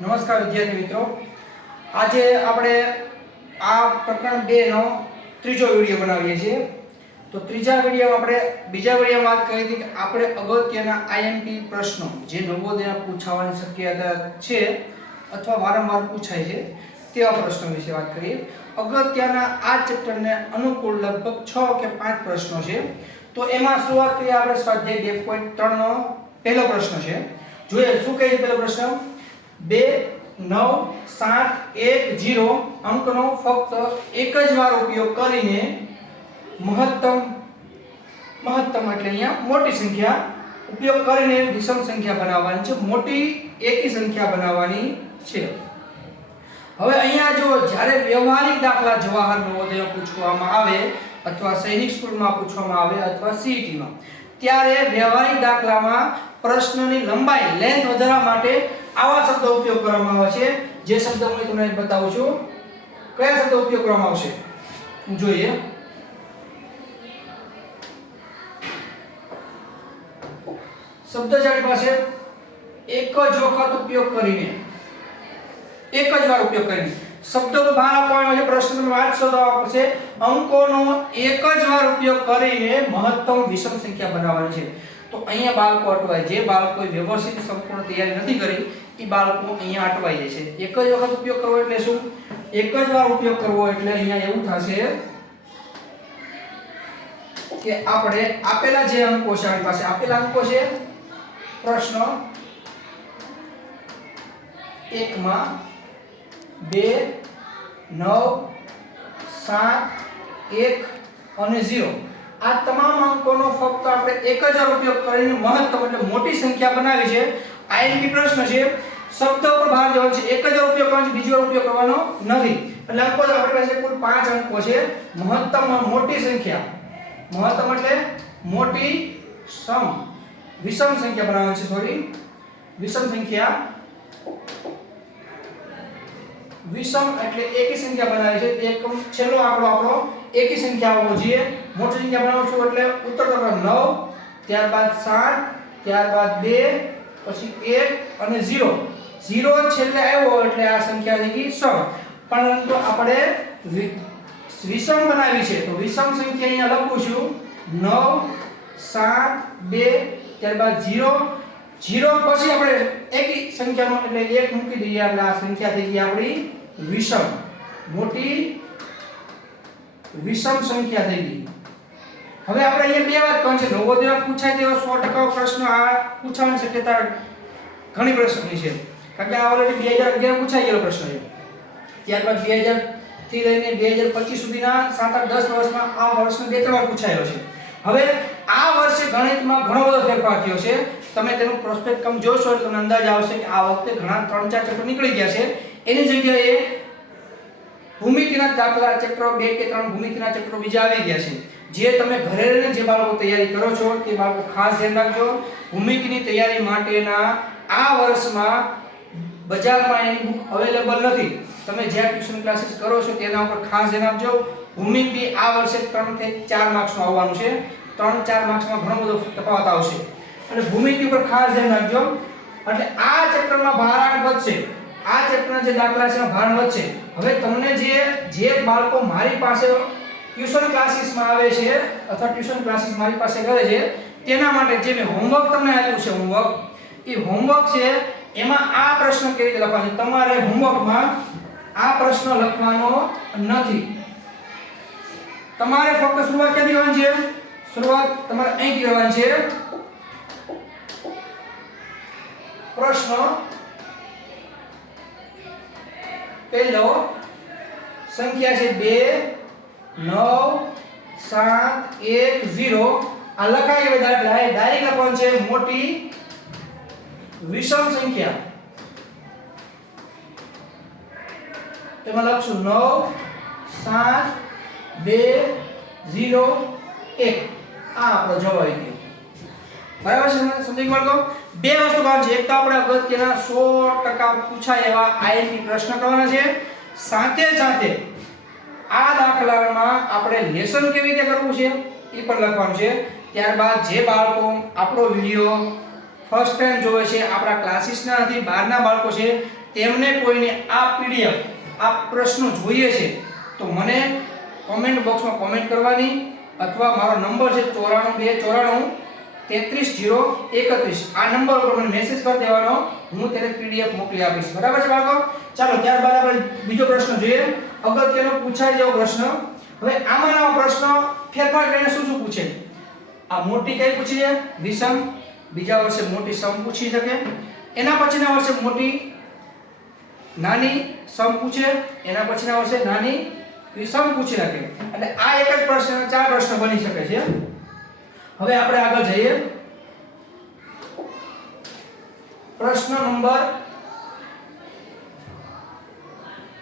નમસ્કાર વિદ્યાર્થી મિત્રો. આજે આપણે આ પ્રકરણ બે નો ત્રીજો વીડિયો બનાવીએ છીએ. તો ત્રીજા વિડીયોમાં આપણે, બીજા વિડીયોમાં વાત કરી હતી કે આપણે અગત્યના આઈએમપી પ્રશ્નો, જે નવોદયમાં પૂછાવાની શક્યતા છે અથવા વારંવાર પૂછાય છે, તેવા પ્રશ્નો વિશે વાત કરીએ. અગત્યના આ ચેપ્ટરને અનુકૂળ લગભગ છ કે પાંચ પ્રશ્નો છે. તો એમાં શરૂઆત કરીએ આપણે સ્વાધ્યાય બે પોઈન્ટ ત્રણનો પહેલો પ્રશ્ન છે. જોઈએ, શું કહે છે પહેલો પ્રશ્ન? બે, નવ, સાત, એક, જીરો અંકનો ફક્ત એક જ વાર ઉપયોગ કરીને મહત્તમ મહત્તમ એટલે અહીંયા મોટી સંખ્યા ઉપયોગ કરીને વિષમ સંખ્યા બનાવવાની છે. મોટી એકી સંખ્યા બનાવવાની છે. હવે અહીંયા જો જ્યારે વ્યવહારિક દાખલા જવાહર નવોદય પૂછવામાં આવે અથવા સૈનિક સ્કૂલમાં પૂછવામાં આવે અથવા સીઈટીમાં ત્યારે વ્યવહારિક દાખલામાં પ્રશ્નની લંબાઈ લેન્થ વધારવા માટે આવા શબ્દો ઉપયોગ કરવામાં આવે છે. જે શબ્દ હું તમને બતાવું છું. કયા શબ્દો ઉપયોગ કરવામાં આવશે? જોઈએ. શબ્દ જાણી પાસે એક જ વખત ઉપયોગ કરીને, એક જ વાર ઉપયોગ કરીને શબ્દો બહાર આપવાનો છે પ્રશ્ન વાત શોધવા પડશે. અંકોનો એક જ વાર ઉપયોગ કરીને મહત્તમ વિષમ સંખ્યા બનાવવાની છે. તો અહીંયા બાળકો અટવાય. જે બાળકોએ વ્યવસ્થિત સંપૂર્ણ તૈયારી નથી કરી એ બાળકો અહીંયા અટવાઈ છે. એક જ વખત ઉપયોગ કરવો એટલે શું? એક જ વાર ઉપયોગ કરવો એટલે અહીંયા એવું થશે કે આપણે આપેલા જે અંકો છે આપણી પાસે, આપેલા અંકો છે પ્રશ્ન એકમાં બે, નવ, સાત, એક અને ઝીરો. આ તમામ અંકોનો ફક્ત આપણે એક જ વાર ઉપયોગ કરીને મહત્તમ એટલે મોટી સંખ્યા બનાવી છે. આઈએમપી પ્રશ્ન છે. શબ્દ પર બહાર જવાનો છે. એક જ વાર ઉપયોગ કરવાનો છે, બીજી વાર ઉપયોગ કરવાનો નથી. એટલે અંકો આપણી પાસે કુલ પાંચ અંકો છે. મહત્તમ મોટી સંખ્યા. મહત્તમ એટલે મોટી સમ. વિષમ સંખ્યા બનાવવાની છે સોરી વિષમ સંખ્યા. વિષમ એટલે એકી સંખ્યા બનાવી છે. તે એકમ છેલ્લો આંકડો આપણો એકી સંખ્યા જોઈએ. મોટી સંખ્યા બનાવશું એટલે ઉત્તર તરફ 9 ત્યારબાદ 7 ત્યારબાદ 2 પછી 1 અને 0 0 છેલ્લે આવ્યો એટલે આ સંખ્યા થઈ ગઈ સમ. પરંતુ આપણે વિષમ બનાવી છે. તો વિષમ સંખ્યા અહીંયા લખું છું. 9 7 2 ત્યારબાદ 0 0 પછી આપણે એકી સંખ્યાનો એટલે એક મૂકી દઈએ એટલે આ સંખ્યા થઈ ગઈ આપણી વિષમ. મોટી વિષમ સંખ્યા થઈ ગઈ. હવે આપણે અહીંયા બે વાત કહું છે. નવોદયમાં પૂછાય તેવો 100% પ્રશ્ન આ પૂછવાની શક્યતા ઘણી પ્રશ્નની છે. કારણ કે આ ઓલરેડી 2011 પૂછાઈ ગયેલો પ્રશ્ન છે. ત્યારબાદ 2000 થી લઈને 2025 સુધીના 7 8 10 વર્ષમાં આ વર્ષનો બે ત્રણ વાર પૂછાયેલો છે. હવે આ વર્ષે ગણિતમાં ઘણો બધો ફેરફાર થયો છે. તમે તેનું પ્રોસ્પેક્ટ કમ જોશો એટલે તમને અંદાજ આવશે કે આ વખતે ઘણા ત્રણ ચાર ચેપ્ટર નીકળી ગયા છે. એની જગ્યાએ ભૂમિતિના દાખલા ચક્રો બે કે ત્રણ ભૂમિતિના ચક્રો બીજા આવી ગયા છે. જે તમે ઘરે રહીને જે બાળકો તૈયારી કરો છો, તે બાળકો ખાસ ધ્યાન રાખજો. ભૂમિતિની તૈયારી માટેના આ વર્ષમાં બજારમાં એની બુક અવેલેબલ નથી. તમે જ્યાં ટ્યુશન ક્લાસીસ કરો છો, તેના ઉપર ખાસ ધ્યાન આપજો. ભૂમિતિ આ વર્ષે 3 થી 4 માર્ક્સનું આવવાનું છે. 3 4 માર્ક્સમાં ઘણો બધો તફાવત આવશે. અને ભૂમિતિ ઉપર ખાસ ધ્યાન રાખજો. એટલે આ ચેપ્ટરમાં ભારણ વધશે આ ચેપ્ટરના જે દાખલા છે ભારણ વધશે હવે તમને જે જે બાળકો મારી પાસે ટ્યુશન ક્લાસીસમાં આવે છે, અથવા ટ્યુશન ક્લાસીસ મારી પાસે કરે છે, તેના માટે જે મેં હોમવર્ક તમને આપ્યું છે હોમવર્ક એ હોમવર્ક છે, એમાં આ પ્રશ્ન કેવી રીતે લખવાનો? તમારે હોમવર્કમાં આ પ્રશ્ન લખવાનો નથી. તમારે ફક્ત શરૂઆત ક્યાંથી કરવાની છે? શરૂઆત તમારે અહીંથી કરવાની છે. પ્રશ્ન પહેલો સંખ્યા છે બે, નવ, સાત, એક, ઝીરો. આ લખાય હવે ડાયરેક્ટ લખવાનું છે મોટી વિષમ સંખ્યા. તેમાં લખશું નવ, સાત, બે, ઝીરો, એક. આ આપણો જવાબ આવી ગયો. બરાબર છે સમજી બાળકો બે વસ્તુ કામ છે. એક તો આપણે અગત્યના 100% પૂછાય એવા આઈએમપી પ્રશ્ન કરવાના છે. સાથે સાથે આ દાખલામાં આપણે લેસન કેવી રીતે કરવું છે એ પણ લખવાનું છે. ત્યારબાદ જે બાળકો આપણો વીડિયો ફર્સ્ટ ટાઈમ જોવે છે, આપણા ક્લાસીસના નથી બહારના બાળકો છે, તેમને કોઈને આ પીડીએફ આ પ્રશ્નો જોઈએ છે, તો મને કોમેન્ટ બોક્સમાં કોમેન્ટ કરવાની અથવા મારો નંબર છે ચોરાણું બે ચોરાણું તેત્રીસ જીરો એકત્રીસ. આ નંબર ઉપર મને મેસેજ કરી દેવાનો. હું તેને પીડીએફ મોકલી આપીશ. બરાબર છે બાળકો? ચાલો, ત્યારબાદ આપણે બીજો પ્રશ્ન જોઈએ. અગત્યનો પૂછાય જેવો પ્રશ્ન. હવે આમાંનો પ્રશ્ન ફેરફાર કરીને શું શું પૂછે? આ મોટી કઈ પૂછી છે? વિષમ. બીજા વર્ષે મોટી સમ પૂછી શકે. એના પછીના વર્ષે મોટી નાની સમ પૂછે. એના પછીના વર્ષે નાની વિષમ પૂછી શકે. એટલે આ એક જ પ્રશ્ન, ચાર પ્રશ્ન બની શકે છે. હવે આપણે આગળ જઈએ. પ્રશ્ન નંબર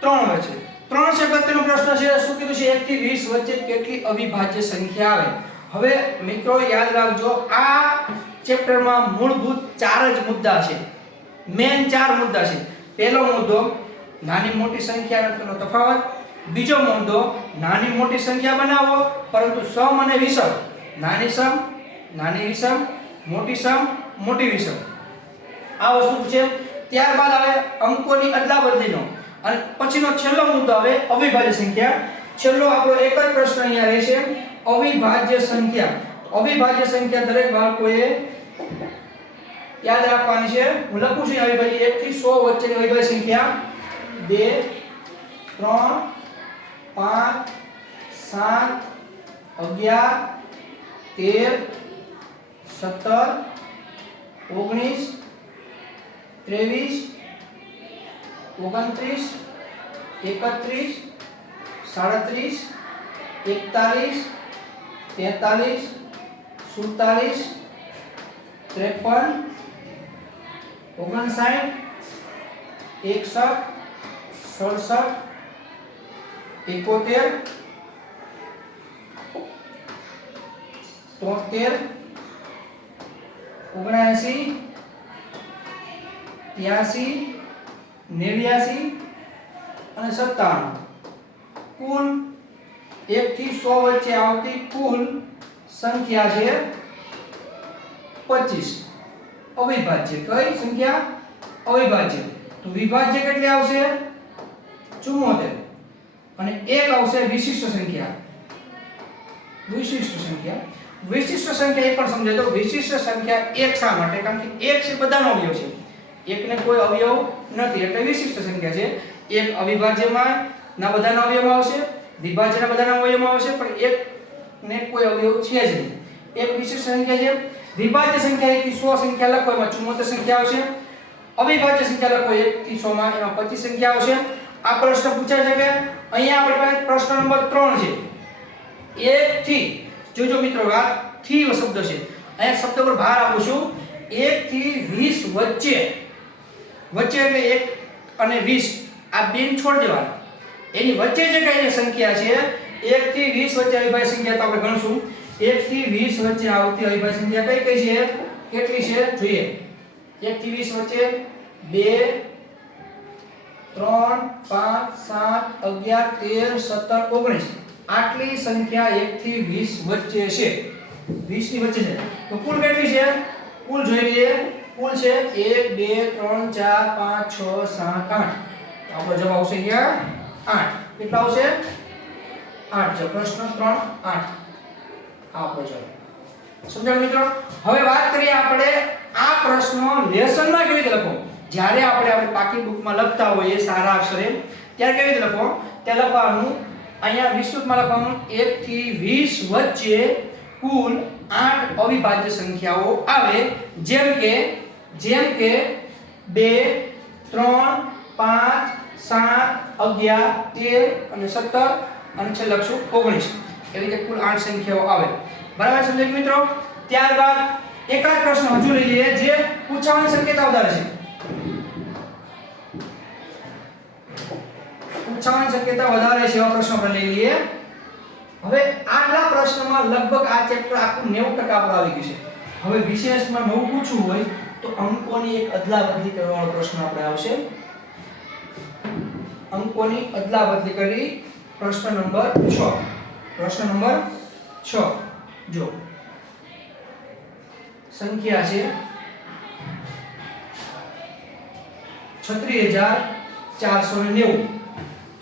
ત્રણ છે. ત્રણ છે અગત્યનો પ્રશ્ન છે, શું કીધું છે? 1 થી 20 વચ્ચે કેટલી અવિભાજ્ય સંખ્યા આવે? હવે મિત્રો યાદ રાખજો, આ ચેપ્ટરમાં મૂળભૂત ચાર જ મુદ્દા છે. મેન ચાર મુદ્દા છે. પહેલો મુદ્દો, નાની મોટી સંખ્યા સંખ્યાનો તફાવત. બીજો મુદ્દો, નાની મોટી સંખ્યા બનાવો, પરંતુ સમ અને વિષમ. નાની સમ, નાની વિષમ, મોટી સમ, મોટી વિષમ. આ વસ્તુ છે, ત્યારબાદ આવે અંકોની અદલાબદલીનો. અને પછીનો છેલ્લો મુદ્દો આવે અવિભાજ્ય સંખ્યા. છેલ્લો આપણો એક જ પ્રશ્ન અહીંયા રહેશે અવિભાજ્ય સંખ્યા. અવિભાજ્ય સંખ્યા દરેક બાળકોએ યાદ રાખવાની છે. હું લખું છું અવિભાજ્ય 1 થી 100 વચ્ચેની અવિભાજ્ય સંખ્યા. 2 3 5 7 11 તેર, સત્તર, ઓગણીસ, ત્રેવીસ, ઓગણત્રીસ, એકત્રીસ, સાડત્રીસ, એકતાલીસ, તેતાલીસ, સુડતાલીસ, ત્રેપન, ઓગણસાઠ, એકસઠ, સડસઠ, એકોતેર તોતેર ઓગણસી ત્યાસી, નેવ્યાસી અને સત્તાણું. કુલ એક થી સો વચ્ચે આવતી કુલ સંખ્યા છે પચીસ. અવિભાજ્ય. કઈ સંખ્યા? અવિભાજ્ય. તો વિભાજ્ય કેટલી આવશે? ચુમ્મોતેર. અને એક આવશે વિશિષ્ટ સંખ્યા. વિશિષ્ટ સંખ્યા. વિશિષ્ટ સંખ્યા એ પણ સમજાય તો વિશિષ્ટ સંખ્યા એક શા માટે? કારણ કે એક છે બધાનો અવયવ છે. એકને કોઈ અવયવ નથી. એટલે વિશિષ્ટ સંખ્યા છે. એક અવિભાજ્યમાં ના બધાના અવયવમાં આવશે વિભાજ્યના બધાના અવયવમાં આવશે, પણ એક ને કોઈ અવયવ છે જ નહીં. એક વિશિષ્ટ સંખ્યા છે. વિભાજ્ય સંખ્યા 1 થી 100 સંખ્યા લખો, એમાં 74 સંખ્યા આવશે. અવિભાજ્ય સંખ્યા લખો 1 થી 100 માં એમાં 25 સંખ્યા આવશે. આ પ્રશ્ન પૂછાય છે કે અહીંયા આપણી પાસે પ્રશ્ન નંબર 3 છે. 1 થી જોજો મિત્રો, આ થી શબ્દ છે. અહીંયા શબ્દ પર ભાર આપું છું. 1 થી 20 વચ્ચે. વચ્ચે એટલે 1 અને 20 આ બેન છોડ દેવાના. એની વચ્ચે જે કઈ સંખ્યા છે 1 થી 20 વચ્ચે અવિભાજ્ય સંખ્યા તો આપણે ગણશું. 1 થી 20 વચ્ચે આવતી અવિભાજ્ય સંખ્યા કઈ કઈ છે? કેટલી છે? જોઈએ. 1 થી 20 વચ્ચે 2 3 5 7 11 13 17 19 આટલી સંખ્યા 1 થી 20 વચ્ચે છે. 20 ની વચ્ચે છે. તો કુલ કેટલી છે? કુલ જોઈ લઈએ. કુલ છે 1 2 3 4 5 6 7 8 આપણો જવાબ આવશે અહીંયા 8 કેટલા આવશે? 8 છે પ્રશ્ન 3 8 આપણો જવાબ. સમજાણ મિત્રો? હવે વાત કરીએ આપણે આ પ્રશ્નો લેસનમાં કેવી રીતે લખો જ્યારે આપણે આપણે પાકી બુકમાં લખતા હોઈએ સારા અક્ષરે, ત્યારે કેવી રીતે લખો ત્યાં લખવાનું અહીંયા વિસ્તૃતમાં લખવાનું 1 થી 20 વચ્ચે કુલ 8 અવિભાજ્ય સંખ્યાઓ આવે. જેમ કે જેમ કે 2 3 5 7 11 13 અને 17 અને છેલ્લે લખશું 19 એવી રીતે કુલ 8 સંખ્યાઓ આવે. બરાબર સમજાય મિત્રો? ત્યારબાદ એકાદ પ્રશ્ન હજુ લઈ લઈએ જે પૂછવાની શક્યતા વધારે છે. પૂછાવાની શક્યતા વધારે છે એવા પ્રશ્નો આપણે લઈ લઈએ. હવે આટલા પ્રશ્નમાં લગભગ આ ચેપ્ટર આખું 90% પર આવી ગયું છે. હવે વિશેષમાં નવું પૂછવું હોય તો અંકોની એક અદલાબદલી કરવાનો પ્રશ્ન આપણે આવશે. અંકોની અદલાબદલી કરી પ્રશ્ન નંબર 6 પ્રશ્ન નંબર 6 જો. સંખ્યા છે 36490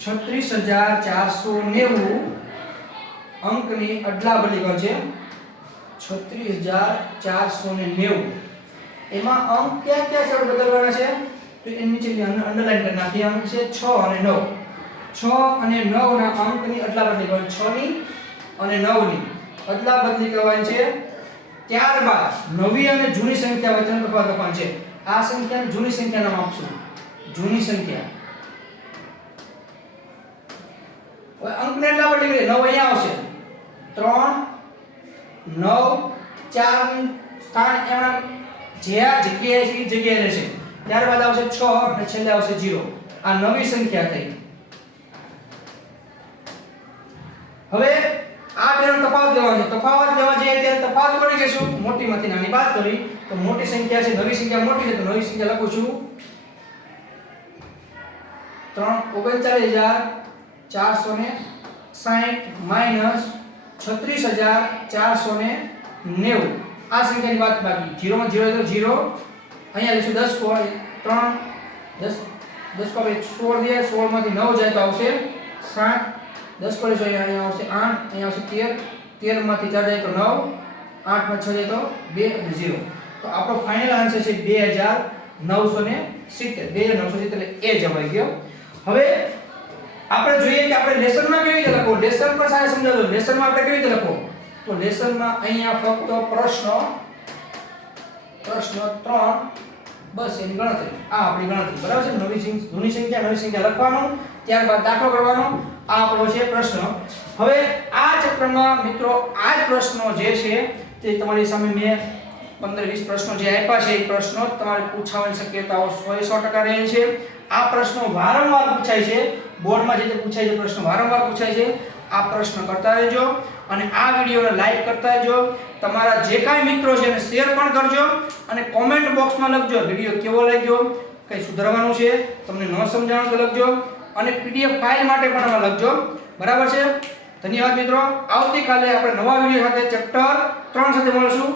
છત્રીસ હજાર ચારસો નેવું અંકની અદલાબદલી કરે છે છત્રીસ હજાર ચારસો ને નેવું. એમાં અંક ક્યાં ક્યાં છે બદલવાના છે? તો એની નીચે અંડરલાઈન કરી નાખીએ. અંક છે છ અને નવ. છ અને નવ ના અંકની અદલાબદલી કરવાની છ ની અને નવની અદલાબદલી કરવાની છે ત્યારબાદ નવી અને જૂની સંખ્યા વચ્ચેનો તફાવત લખવાનો છે. આ સંખ્યાને જૂની સંખ્યા નામ આપશું. જૂની સંખ્યા. હવે એટલા પર ડિગ્રી નવ અહીંયા આવશે. ત્રણ, નવ, ચાર સ્થાન એમના જે આ જગ્યાએ છે એ જગ્યાએ રહેશે. ત્યારબાદ આવશે છ અને છેલ્લે આવશે 0 આ નવી સંખ્યા થઈ. હવે આ બેનો તફાવત લેવાનો છે. તફાવત લેવા જઈએ ત્યારે તફાવત કરી જશું મોટીમાંથી નાની વાત કરી. તો મોટી સંખ્યા છે, નવી સંખ્યા મોટી છે, તો નવી સંખ્યા લખું છું. ત્રણ ઓગણચાલીસ હજાર ચારસો ને સાહીઠ માઇનસ છત્રીસ હજાર ચારસો ને નેવું આ સંખ્યાની વાત બાકી. જીરોમાં જીરો તો જીરો. અહીંયા લઈશું દસ કોણ ત્રણ, દસ દસ કોણ સોળ દે, સોળમાંથી નવ જાય તો આવશે સાત. દસ કોણ છે અહીંયા આવશે આઠ, અહીંયા આવશે તેર. તેરમાંથી ચાર જાય તો નવ. આઠમાં છ જાય તો બે અને ઝીરો તો આપણો ફાઇનલ આન્સર છે બે હજાર નવસો ને સિત્તેર. બે હજાર નવસો સિત્તેર એટલે એ જવાઈ ગયો. હવે આપણે જોઈએ કે આપણે લેસનમાં કેવી રીતે લખો લેસન પર સાહેબ સમજાવો લેસનમાં આપણે કેવી રીતે લખો તો લેસનમાં અહીંયા ફક્ત પ્રશ્ન પ્રશ્ન 3 બસ એની ગણતરી. આ આપણી ગણતરી. બરાબર છે? નવી સંખ્યા જૂની સંખ્યા, નવી સંખ્યા લખવાનું, ત્યારબાદ દાખલો કરવાનો. આ આપણો છે પ્રશ્ન. હવે આ ચક્રમાં મિત્રો, આ જ પ્રશ્નો જે છે તે તમારી સામે મેં પંદર વીસ પ્રશ્નો જે આપ્યા છે, એ પ્રશ્નો તમારે પૂછાવાની શક્યતાઓ સો એ સો ટકા રહે છે. આ પ્રશ્નો વારંવાર પૂછાય છે. બોર્ડમાં જે પૂછાય છે, પ્રશ્ન વારંવાર પૂછાય છે, આ પ્રશ્ન કરતા રહેજો અને આ વિડીયોને લાઈક કરતા રહેજો. તમારા જે કાંઈ મિત્રો છે એને શેર પણ કરજો અને કોમેન્ટ બોક્સમાં લખજો, વીડિયો કેવો લાગ્યો, કંઈ સુધારવાનું છે, તમને ન સમજાણું તો લખજો અને પીડીએફ ફાઇલ માટે પણ આમાં લખજો. બરાબર છે? ધન્યવાદ મિત્રો. આવતીકાલે આપણે નવા વીડિયો સાથે ચેપ્ટર ત્રણ સાથે મળીશું.